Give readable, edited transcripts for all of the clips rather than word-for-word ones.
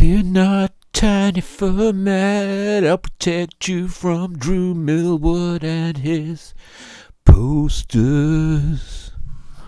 Fear not, tiny format, I'll protect you from Drew Millward and his posters.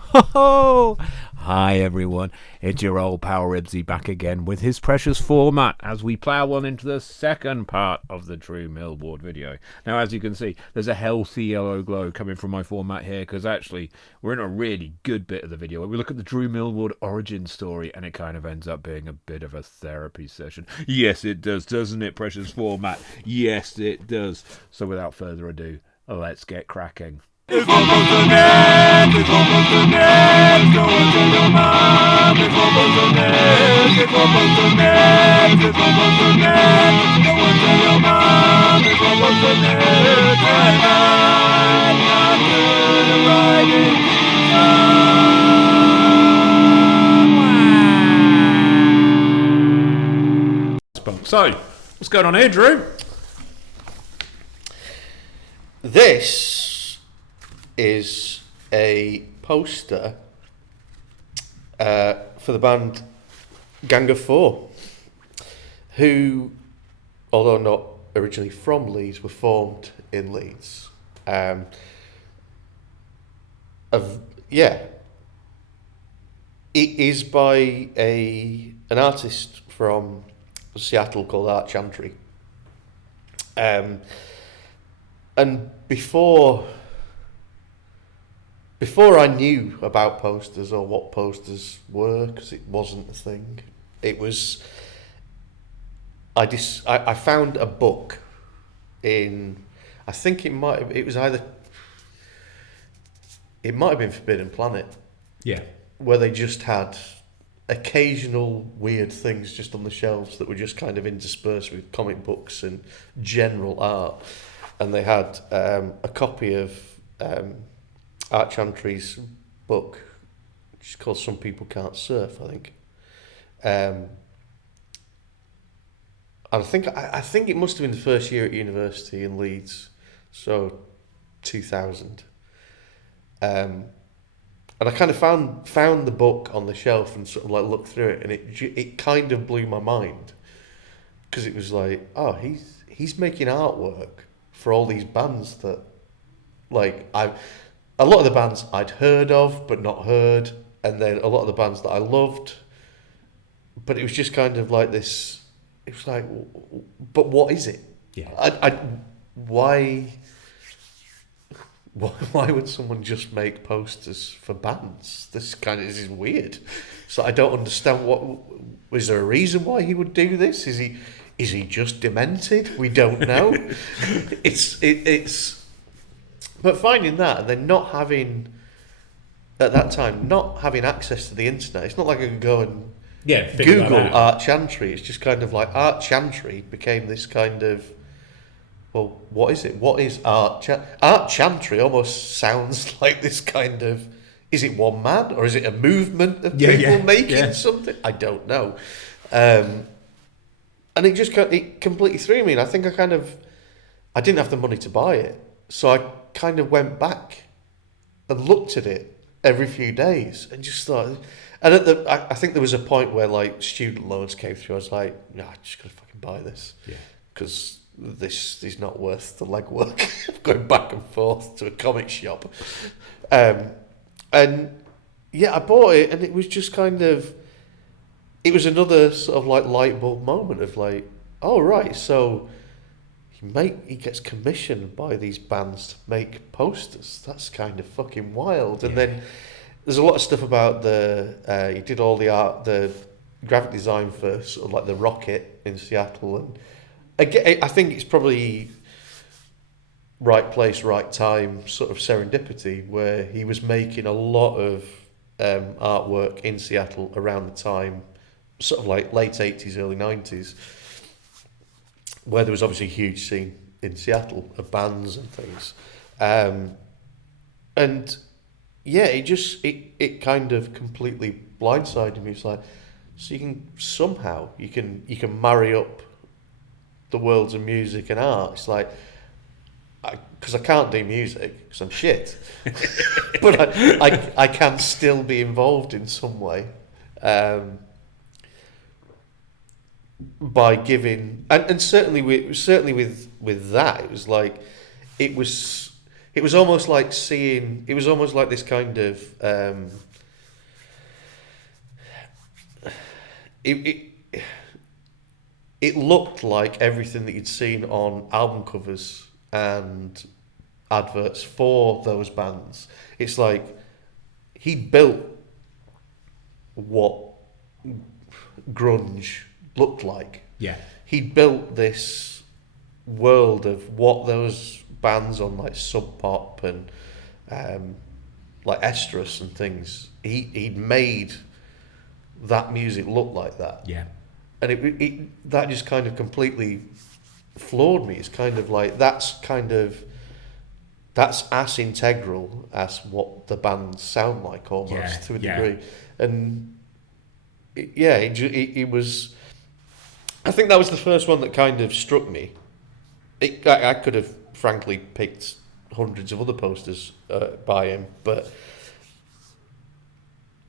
Ho-ho! Hi everyone, it's your old pal Ribsy back again with his precious format as we plough on into the second part of the Drew Millward video. Now, as you can see, there's a healthy yellow glow coming from my format here because actually we're in a really good bit of the video where we look at the Drew Millward origin story and it kind of ends up being a bit of a therapy session. Yes, it does, doesn't it, precious format? Yes, it does. So without further ado, let's get cracking. It's for Poster Neds, it's for Poster Neds, go and tell your mom. It's for Poster Neds, it's for Poster Neds, it's for Poster Neds, go and tell your mom. It's for Poster Neds, and I'm not good at writing these songs. So, what's going on here, Drew? This is a poster for the band Gang of Four, who, although not originally from Leeds, were formed in Leeds. It is by an artist from Seattle called Art Chantry. And before I knew about posters or what posters were, because it wasn't a thing, I found a book in, I think it might have been Forbidden Planet. Yeah. Where they just had occasional weird things just on the shelves that were just kind of interspersed with comic books and general art. And they had a copy of Art Chantry's book, which is called Some People Can't Surf, I think. And I think it must have been the first year at university in Leeds, so 2000. And I kind of found the book on the shelf and sort of like looked through it, and it kind of blew my mind, because it was like, oh, he's making artwork for all these bands that, like, a lot of the bands I'd heard of but not heard, and then a lot of the bands that I loved, but it was just kind of like this. It was like, but what is it? Yeah. Why would someone just make posters for bands? This is weird. So I don't understand is there a reason why he would do this? Is he just demented? We don't know. But finding that, and then not having access to the internet, it's not like I could go and Google Art Chantry. It's just kind of like Art Chantry became this kind of, well, what is it? What is Art Chantry almost sounds like this kind of, is it one man or is it a movement of people making something? I don't know. And it completely threw me, and I think I didn't have the money to buy it, so I kind of went back and looked at it every few days and just thought, and I think there was a point where like student loans came through. I was like, no, I just gotta fucking buy this, because this is not worth the legwork of going back and forth to a comic shop. I bought it, and it was just kind of, it was another sort of like light bulb moment of like, oh right, so he gets commissioned by these bands to make posters. That's kind of fucking wild. And then there's a lot of stuff about he did all the art, the graphic design for sort of like the Rocket in Seattle, and again, I think it's probably right place, right time, sort of serendipity, where he was making a lot of artwork in Seattle around the time, sort of like late 80s, early 90s, where there was obviously a huge scene in Seattle of bands and things. It kind of completely blindsided me. It's like, so you can marry up the worlds of music and art. It's like, because I can't do music because I'm shit, but I can still be involved in some way. by giving, and certainly with that, it was like it was almost like seeing, it was almost like this kind of it looked like everything that you'd seen on album covers and adverts for those bands. It's like he built what grunge looked like. Yeah. He built this world of what those bands on like Sub Pop and like Estrus and things, he'd made that music look like that. Yeah. And it that just kind of completely floored me. It's kind of like that's as integral as what the bands sound like almost, to a degree. And it was, I think that was the first one that kind of struck me. I could have frankly picked hundreds of other posters by him, but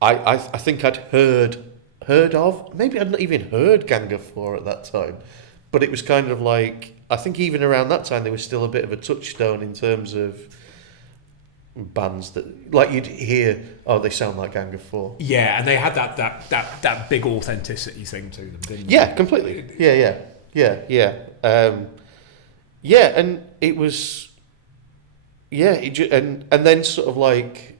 I think I'd heard of, maybe I'd not even heard Gang of Four at that time, but it was kind of like, I think even around that time there was still a bit of a touchstone in terms of bands that, like, you'd hear, oh, they sound like Gang of Four. Yeah, and they had that big authenticity thing to them, didn't they? Yeah, completely. Yeah. And it was, and then sort of like,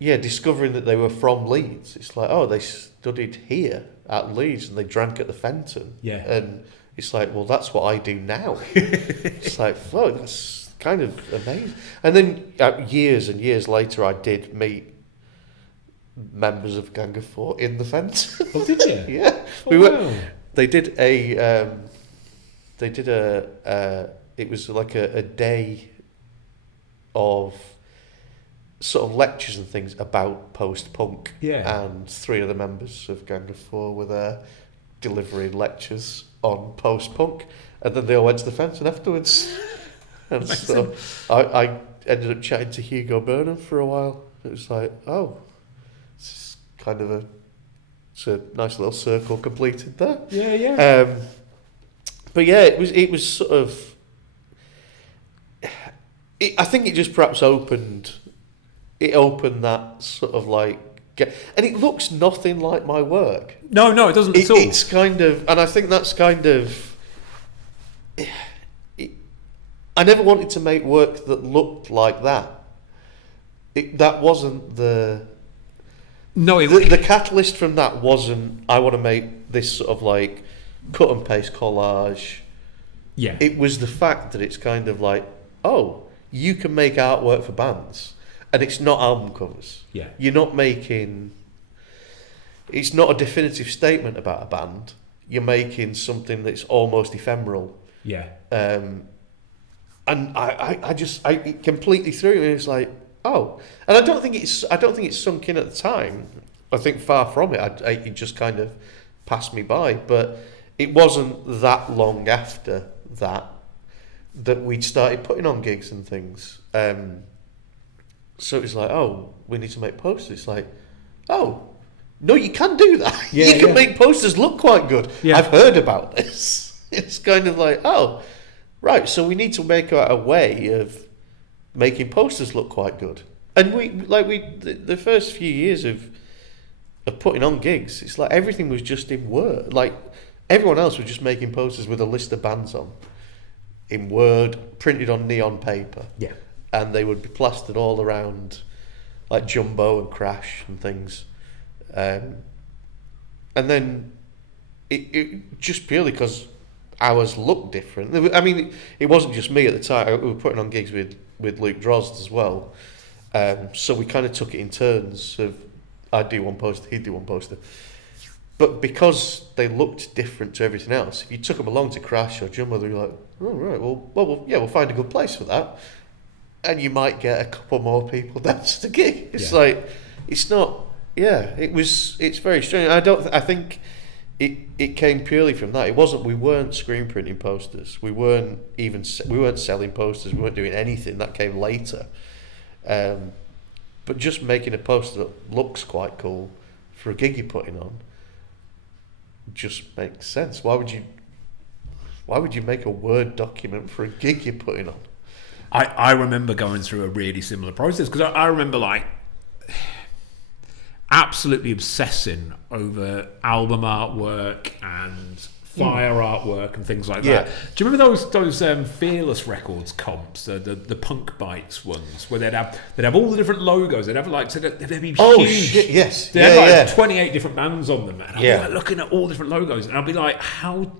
discovering that they were from Leeds. It's like, oh, they studied here at Leeds and they drank at the Fenton. Yeah. And it's like, well, that's what I do now. It's like, oh, that's kind of amazing. And then years and years later, I did meet members of Gang of Four in the Fenton. Oh, did you? Yeah. Wow. They did it was like a day of sort of lectures and things about post-punk. Yeah. And 3 of the members of Gang of Four were there delivering lectures on post-punk, and then they all went to the Fenton afterwards. And so I ended up chatting to Hugo Burnham for a while. It was like, oh, it's kind of a nice little circle completed there. Yeah. But yeah, it was sort of, I think it just perhaps opened that sort of like, and it looks nothing like my work. No, it doesn't at all. It's kind of, and I think that's kind of, I never wanted to make work that looked like that. That wasn't the catalyst from that wasn't, I want to make this sort of like cut and paste collage. Yeah. It was the fact that it's kind of like, oh, you can make artwork for bands. And it's not album covers. Yeah. You're not making... It's not a definitive statement about a band. You're making something that's almost ephemeral. Yeah. And I it completely threw me. It's like, oh. And I don't think it's sunk in at the time. I think far from it. It just kind of passed me by. But it wasn't that long after that we'd started putting on gigs and things. So it was like, oh, we need to make posters. It's like, oh, no, you can do that. Yeah, you can make posters look quite good. Yeah. I've heard about this. It's kind of like, oh, right, so we need to make a way of making posters look quite good. And the first few years of putting on gigs, it's like everything was just in Word. Like, everyone else was just making posters with a list of bands on, in Word, printed on neon paper. Yeah. And they would be plastered all around, like Jumbo and Crash and things. And then it just purely because ours looked different. I mean, it wasn't just me at the time. We were putting on gigs with Luke Drozd as well. So we kind of took it in turns of, I'd do one poster, he'd do one poster. But because they looked different to everything else, if you took them along to Crash or Jumbo, they were like, oh, right, we'll find a good place for that. And you might get a couple more people that's the gig. It's like, it's not. Yeah, it's very strange. I think it came purely from that. It wasn't. We weren't screen printing posters. We weren't selling posters. We weren't doing anything. That came later. But just making a poster that looks quite cool for a gig you're putting on. just makes sense. Why would you make a Word document for a gig you're putting on? I remember going through a really similar process, because I remember like absolutely obsessing over album artwork and flyer artwork and things like that. Do you remember those Fearless Records comps, the Punk Bites ones, where they'd have all the different logos? They'd have like, so they'd be huge. Shit, yes. They had like 28 different bands on them, and I'd be like looking at all different logos, and I'd be like, how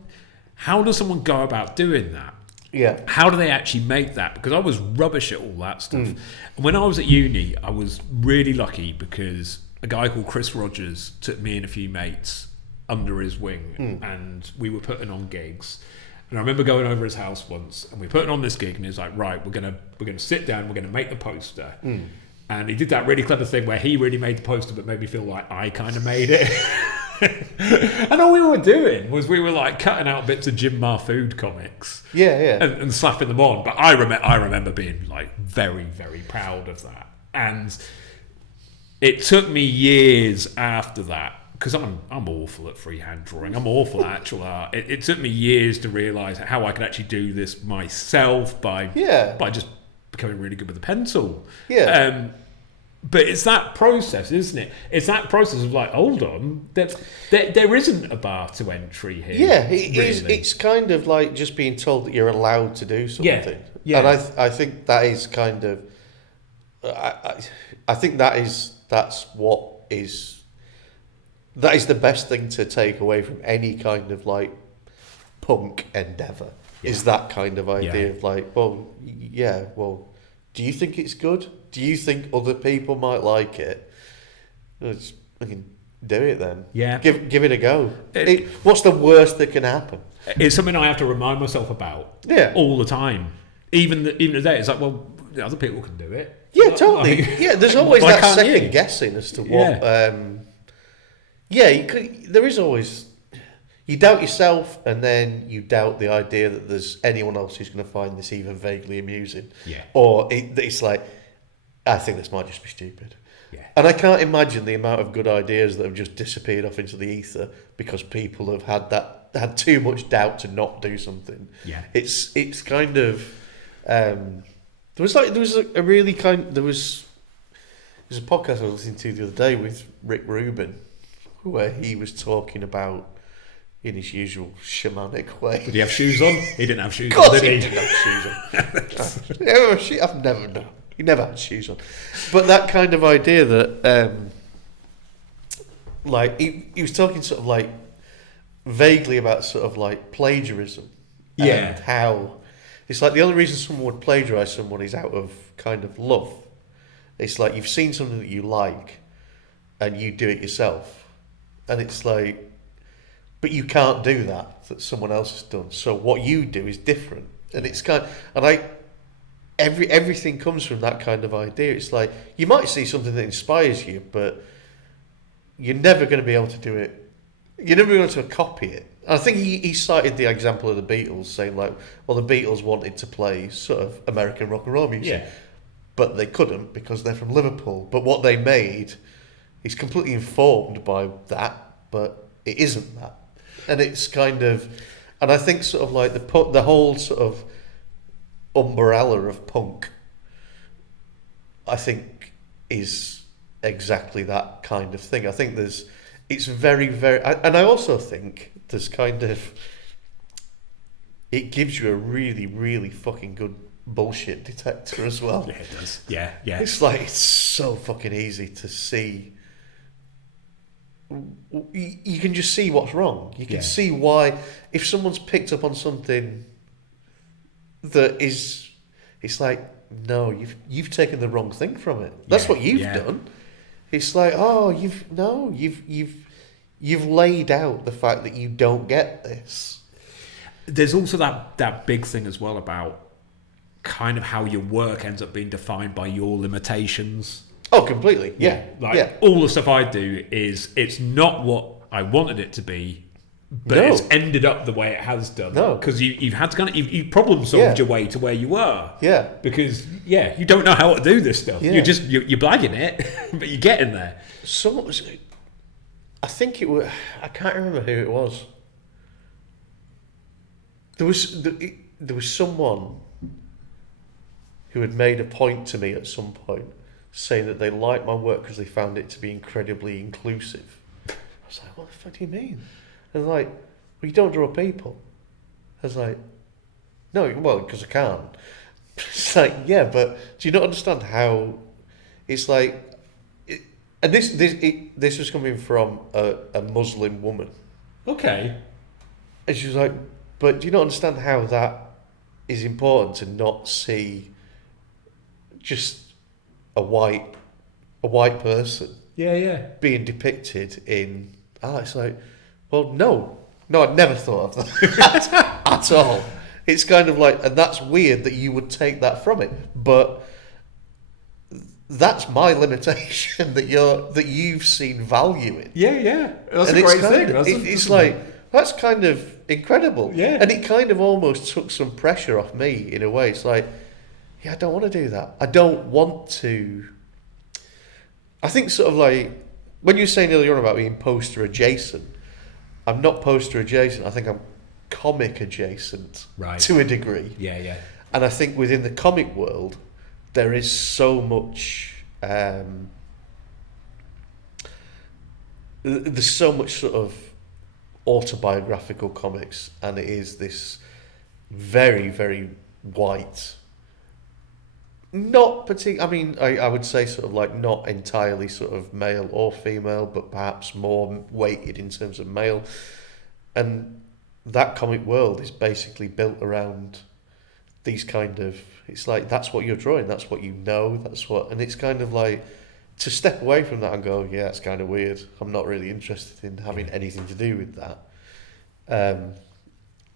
does someone go about doing that? Yeah. How do they actually make that? Because I was rubbish at all that stuff. And when I was at uni, I was really lucky because a guy called Chris Rogers took me and a few mates under his wing, and we were putting on gigs. And I remember going over his house once, and we were putting on this gig, and he was like, right, we're gonna sit down, we're gonna make the poster. And he did that really clever thing where he really made the poster, but made me feel like I kind of made it. And all we were doing was we were like cutting out bits of Jim Marfood comics, and slapping them on. But I remember being like very, very proud of that. And it took me years after that, because I'm awful at freehand drawing. I'm awful at actual art. It took me years to realise how I could actually do this myself by just becoming really good with a pencil. But it's that process, isn't it? It's that process of like, hold on, there isn't a bar to entry here. Yeah, it's kind of like just being told that you're allowed to do something. And I think that is kind of, I think that's the best thing to take away from any kind of like punk endeavour, is that kind of idea of like, well, do you think it's good? Do you think other people might like it? I can do it then. Yeah. Give it a go. What's the worst that can happen? It's something I have to remind myself about all the time. Even today, it's like, well, other people can do it. Yeah, totally. There's always that second guessing as to what... there is always... You doubt yourself, and then you doubt the idea that there's anyone else who's going to find this even vaguely amusing. Or it's like, I think this might just be stupid. And I can't imagine the amount of good ideas that have just disappeared off into the ether because people have had too much doubt to not do something. It's kind of there was a podcast I was listening to the other day with Rick Rubin, where he was talking about, in his usual shamanic way. Did he have shoes on? He didn't have shoes on, did he? He didn't have shoes on. I've never known. He never had shoes on. But that kind of idea that, like, he was talking sort of like vaguely about sort of like plagiarism. And how it's like the only reason someone would plagiarise someone is out of kind of love. It's like you've seen something that you like and you do it yourself. And it's like, but you can't do that someone else has done. So what you do is different. And it's kind of, and everything comes from that kind of idea. It's like, you might see something that inspires you, but you're never going to be able to do it. You're never going to be able to copy it. And I think he cited the example of the Beatles, saying like, well, the Beatles wanted to play sort of American rock and roll music, but they couldn't because they're from Liverpool. But what they made is completely informed by that, but it isn't that. And it's kind of, and I think sort of like the whole sort of umbrella of punk, I think, is exactly that kind of thing. I think it's very, very, and I also think there's kind of, it gives you a really, really fucking good bullshit detector as well. Yeah, it does. Yeah. It's like, it's so fucking easy to see. You can just see what's wrong. You can see why, if someone's picked up on something that is, it's like, no, you've taken the wrong thing from it. That's what you've done. It's like, oh, you've laid out the fact that you don't get this. There's also that big thing as well about kind of how your work ends up being defined by your limitations. Oh, completely. Yeah. All the stuff I do it's not what I wanted it to be, but it's ended up the way it has done. No. Because you've had to kind of, you've problem solved your way to where you were. Yeah. Because, you don't know how to do this stuff. Yeah. You're blagging it, but you're getting there. I think it was. I can't remember who it was. There was someone who had made a point to me at some point, saying that they liked my work because they found it to be incredibly inclusive. I was like, what the fuck do you mean? And they're like, well, you don't draw people. I was like, no, well, because I can't. It's like, yeah, but do you not understand how it's like? And this was coming from a Muslim woman. Okay. And she was like, but do you not understand how that is important to not see just a white person being depicted in art? It's like, well, no, I'd never thought of that at all. It's kind of like, and that's weird that you would take that from it, but that's my limitation that you've seen value in. Yeah. That's a great thing. It's like, that's kind of incredible. Yeah. And it kind of almost took some pressure off me in a way. It's like, yeah, I don't want to do that. I don't want to. I think sort of like, when you were saying earlier on about being poster adjacent, I'm not poster adjacent. I think I'm comic adjacent to a degree. Yeah. And I think within the comic world, there is so much. There's so much sort of autobiographical comics, and it is this very, very white. Not particular. I mean, I would say sort of like not entirely sort of male or female, but perhaps more weighted in terms of male. And that comic world is basically built around these kind of. It's like, that's what you're drawing, that's what you know, and it's kind of like, to step away from that and go, yeah, it's kind of weird. I'm not really interested in having anything to do with that. And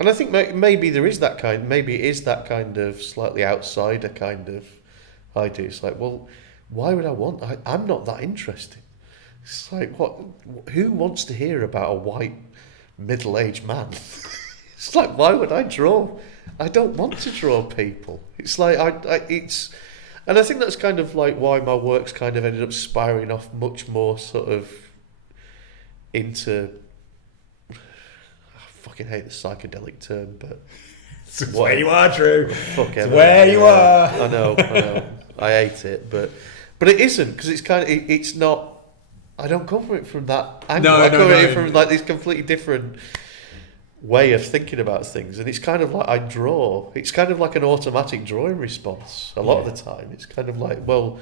I think maybe there is that kind. Maybe it is that kind of slightly outsider kind of idea. It's like, well, why would I want? I'm not that interested. It's like, what? Who wants to hear about a white middle-aged man? It's like, why would I draw? I don't want to draw people. It's like and I think that's kind of like why my work's kind of ended up spiraling off much more sort of into. I fucking hate the psychedelic term, but it's where you are, Drew. It's where you are. I know. I hate it, but it isn't, because it's kind of it's not. I don't come from it from that angle. I come from it from like this completely different way of thinking about things, and it's kind of like I draw. It's kind of like an automatic drawing response a lot of the time. It's kind of like, well,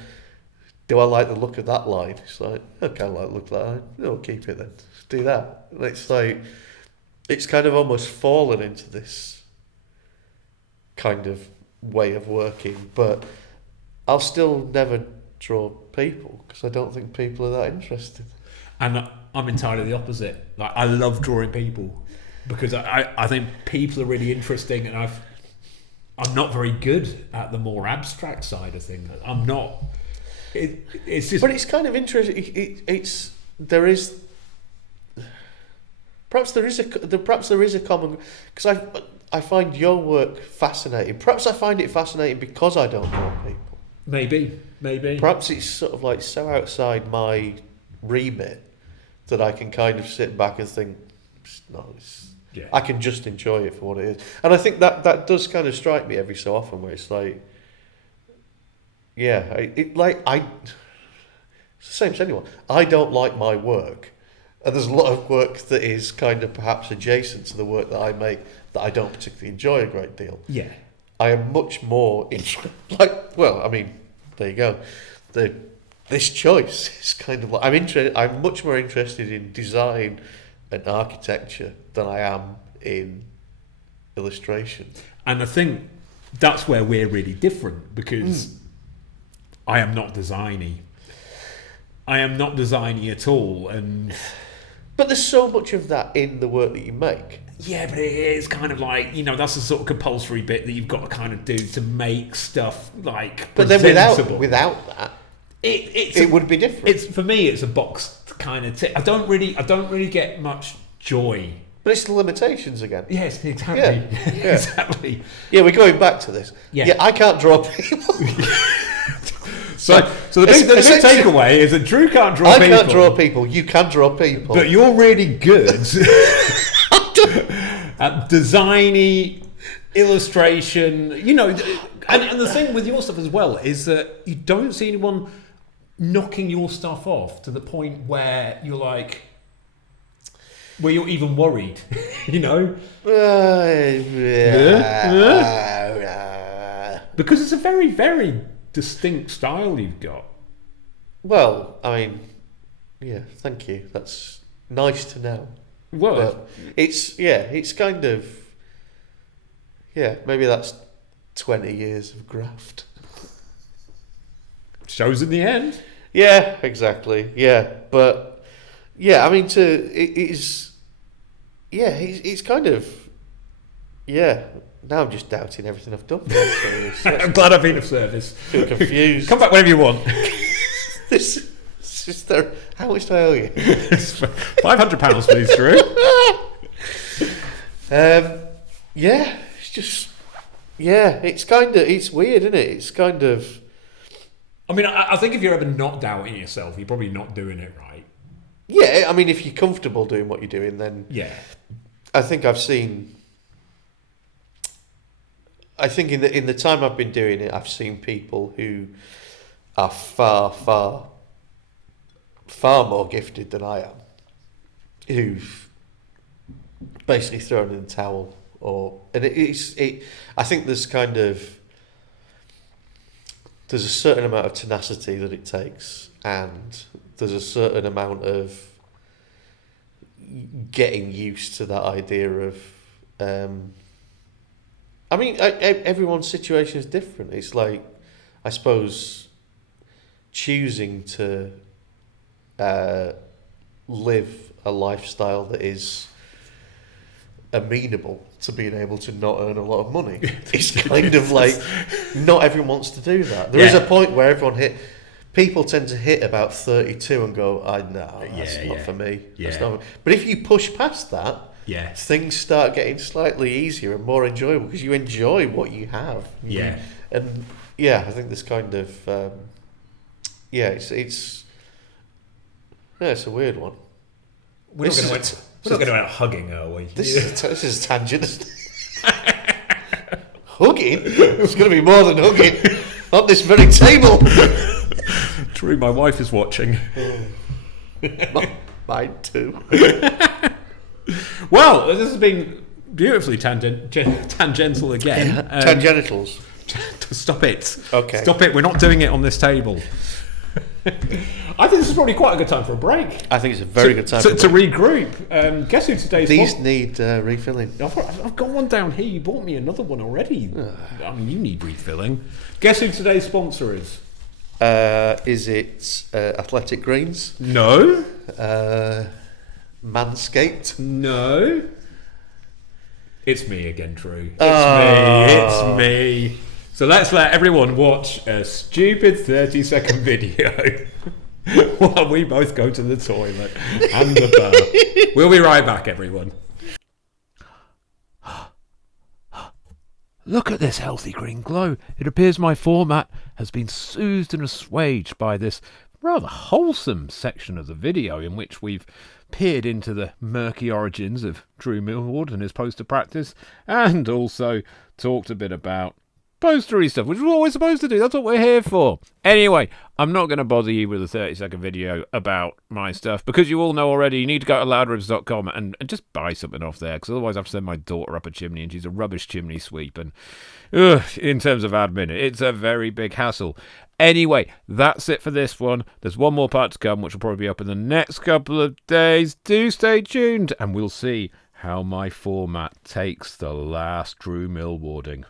do I like the look of that line? It's like, okay, I like the look of that line. No, keep it then. Just do that. And it's like, it's kind of almost fallen into this kind of way of working, but I'll still never draw people because I don't think people are that interested. And I'm entirely the opposite. Like, I love drawing people because I think people are really interesting, and I'm not very good at the more abstract side of things. I'm not. It's just. But it's kind of interesting. Perhaps there is a common, because I find your work fascinating. Perhaps I find it fascinating because I don't know people. Maybe. Perhaps it's sort of like so outside my remit that I can kind of sit back and think, I can just enjoy it for what it is. And I think that does kind of strike me every so often, where it's like, it's the same as anyone. I don't like my work. And there's a lot of work that is kind of perhaps adjacent to the work that I make that I don't particularly enjoy a great deal. Yeah. I am much more there you go. This choice is kind of like, I'm much more interested in design and architecture than I am in illustration. And I think that's where we're really different, because I am not designy. I am not designy at all, But there's so much of that in the work that you make. Yeah, but it is kind of like, that's the sort of compulsory bit that you've got to kind of do to make stuff like But presentable. then without that, it would be different. For me, it's a box kind of tick. I don't really get much joy. But it's the limitations again. Yes, exactly. Yeah. Exactly. Yeah, we're going back to this. Yeah, I can't draw people. So the big takeaway is that Drew can't draw people. I can't draw people. You can draw people. But you're really good at designy illustration. You know, and the thing with your stuff as well is that you don't see anyone knocking your stuff off to the point where you're like, where you're even worried, you know? Because it's a very, very distinct style you've got. Well, I mean, yeah, thank you. That's nice to know. Well, but it's kind of, maybe that's 20 years of graft. Shows in the end. Yeah, exactly. Yeah, but I mean, it's kind of, now I'm just doubting everything I've done. I'm glad I've been of service. Feel confused. Come back whenever you want. This is how much do I owe you? £500, please, Drew. It's just, it's kind of, it's weird, isn't it? It's kind of. I mean, I think if you're ever not doubting yourself, you're probably not doing it right. Yeah, I mean, if you're comfortable doing what you're doing, then I think I've seen. I think in the time I've been doing it, I've seen people who are far, far, far more gifted than I am, who've basically thrown in the towel, and I think there's a certain amount of tenacity that it takes, and there's a certain amount of getting used to that idea of. I mean, everyone's situation is different. It's like, I suppose, choosing to live a lifestyle that is amenable to being able to not earn a lot of money. It's kind of like, not everyone wants to do that. There is a point where people tend to hit about 32 and go, that's not for me. That's not. But if you push past that, things start getting slightly easier and more enjoyable because you enjoy what you have. I think this kind of it's a weird one. We're not going to end up hugging, are we? This is a tangent. Hugging? It's going to be more than hugging on this very table. True, my wife is watching. Mine too. Well, this has been beautifully tangential again. Tangenitals. Stop it. Okay. Stop it. We're not doing it on this table. I think this is probably quite a good time for a break. I think it's a very good time to regroup. Guess who today's These need refilling. I've got one down here. You bought me another one already. I mean, you need refilling. Guess who today's sponsor is? Is it Athletic Greens? No. Manscaped? No. It's me again, Drew. It's me. So let's let everyone watch a stupid 30-second video while we both go to the toilet and the bar. We'll be right back, everyone. Look at this healthy green glow. It appears my format has been soothed and assuaged by this rather wholesome section of the video in which we've peered into the murky origins of Drew Millward and his poster practice, and also talked a bit about postery stuff, which we're always supposed to do. That's what we're here for. Anyway, I'm not going to bother you with a 30-second video about my stuff, because you all know already. You need to go to loudribs.com and just buy something off there, because otherwise I have to send my daughter up a chimney, and she's a rubbish chimney sweep, and in terms of admin, it's a very big hassle. Anyway, that's it for this one. There's one more part to come, which will probably be up in the next couple of days. Do stay tuned, and we'll see how my format takes the last Drew Millwarding.